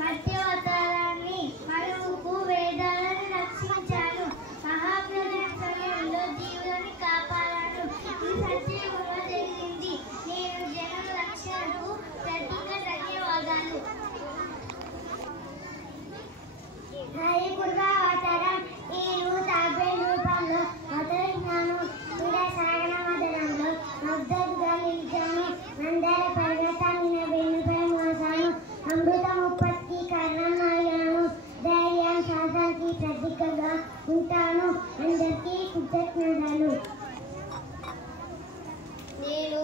మధ్యవతారాన్ని మరువుకు వేదాలను రక్షించాను. మహాప్రళయ సమయంలో జీవులను కాపాడాను. ఈ సత్యయుగంలో జరిగింది. నేను జనుల రక్షణకు ప్రతిగా ధన్యవాదాలు. అవతారం నేను తాబే రూపంలో అవతరించాను. సాగన మదనంలో మద్దతుగా నిలిచాను. అందరి పర్వతాన్ని వెన్నుపై మోసాను. అమృతం ఉత్పత్తి కారణమయ్యాను. ధైర్యం సాధనకి ప్రతీకగా ఉంటాను. అందరికీ కృతజ్ఞతలు. నేను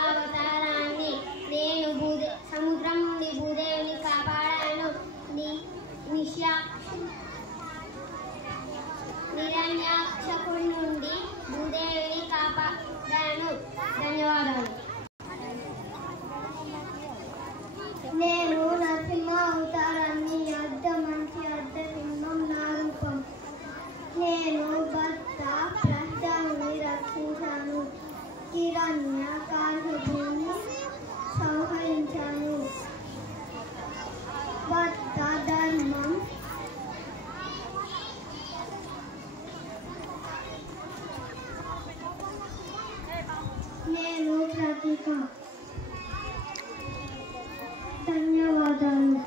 అవతారాన్ని నేను సముద్రం నుండి భూదేవిని కాపాడాను. నిరణ్యాక్షకుడి నుండి భూదేవిని కాపాడాను. ధన్యవాదాలు. నేను నరసింహ అవతారాన్ని అర్ధ మనిషి అర్ధ సింహం నా రూపం. నేను భర్త ప్రహ్లాదుని రక్షించాను. హిరణ్య కాశపుని సంహరించాను. భర్త ధర్మం నేను ప్రతీక. ధన్యవాదాలు.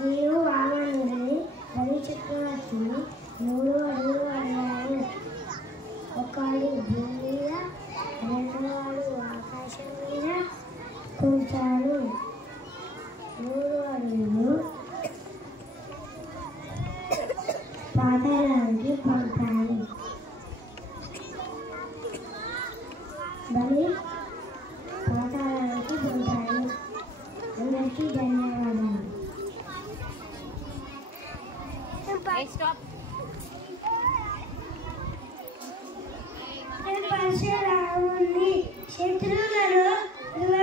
నేను వామనుడిని బలి చక్రవర్తిని 3 అడుగులు అడిగాను. ఒకడు భూమి మీద, రెండోవాడు ఆకాశం మీద కూర్చాడు. 3 అడుగులు పాతాళానికి పంపాను. బలి పాతాళానికి పంపాను. అందరికీ ధన్యవాదాలు. పరశురాముని శత్రువులను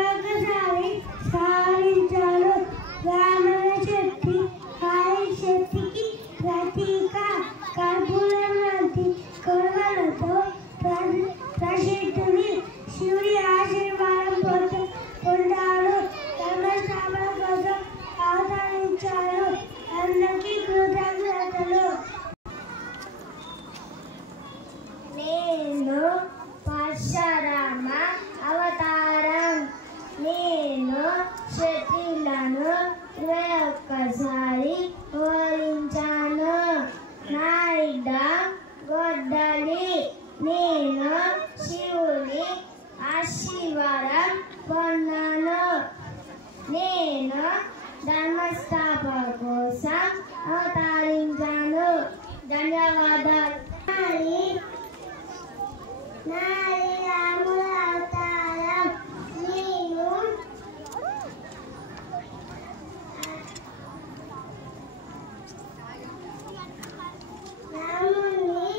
ఒకసారి సాధించాడు. రామణ శక్తి కాళీ శక్తికి ప్రతీక. కర్పూరం వంటి కొడవలతో ప్రసిద్ధుని శివుడి ఆశీర్వాదం పొందాడు. ధర్మస్థాపన కోసం అవతరించాడు. అందరికీ కృతజ్ఞతలు. నేను పరశురామ అవతారం. నేను శత్రువులను 21సారి ఓడించాను. నా యుద్ధం గొడ్డలి. నేను శివుని ఆశీర్వాదం పొందాను. నేను ధర్మస్థాపన కోసం అవతరించాను. ధన్యవాదాలు. నాది రాముల అవతారం. నేను రాముని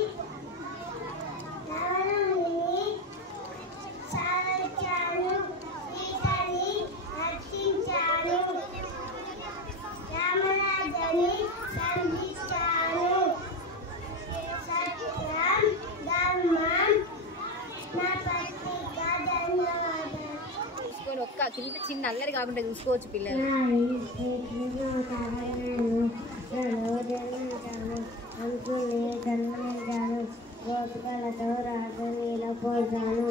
సాధించాను. సీతని రక్షించాను. రామరాజుని సంధించాను. సత్యం ధర్మం నా ప్రతీక. ధన్యవాదాలు. ఒక్క కింద చిన్న అల్లరి కాకుండా చూసుకోవచ్చు పిల్లలు. అనుకుని జన్మించాను. గోపికలతో రాజనీలో పోసాను.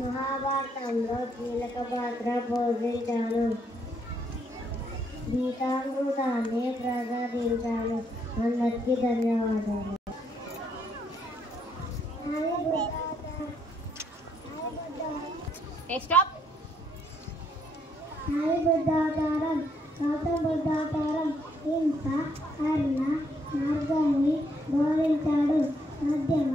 మహాభారతంలో కీలక పాత్ర పోషించాను. గీతామృతాన్ని ప్రసాదించాను. అందరికీ ధన్యవాదాలు. బుద్ధావతారం గౌతమ బుద్ధావతారం. హింస కర్ణ మార్గాన్ని బోధించాడు. మధ్యమ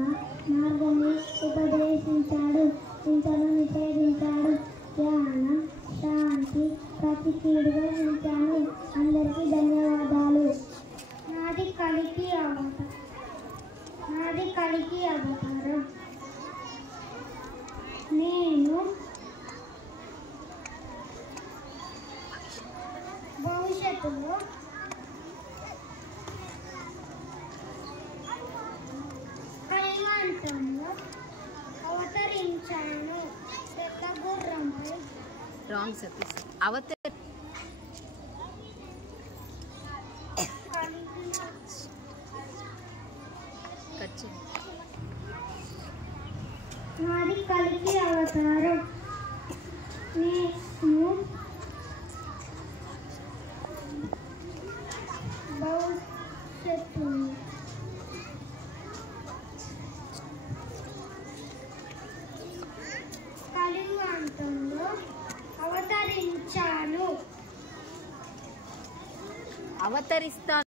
మార్గాన్ని ఉపదేశించాడు. హింసను నిషేధించాడు. జ్ఞానం శాంతి ప్రతి కీడుగా నిలిచాను. అందరికీ ధన్యవాదాలు. నాది కలికి అవతారం. నేను భవిష్యత్తులో కైలాసంలో అవతరి అవతరించాను పెద్ద గుర్రంపై. రాంగ్ సతీష్. అవతర్ నాది కలికి అవతారం. నేను భవిష్యత్తుని కలియుగంలో అవతరించాను. అవతరిస్తాను.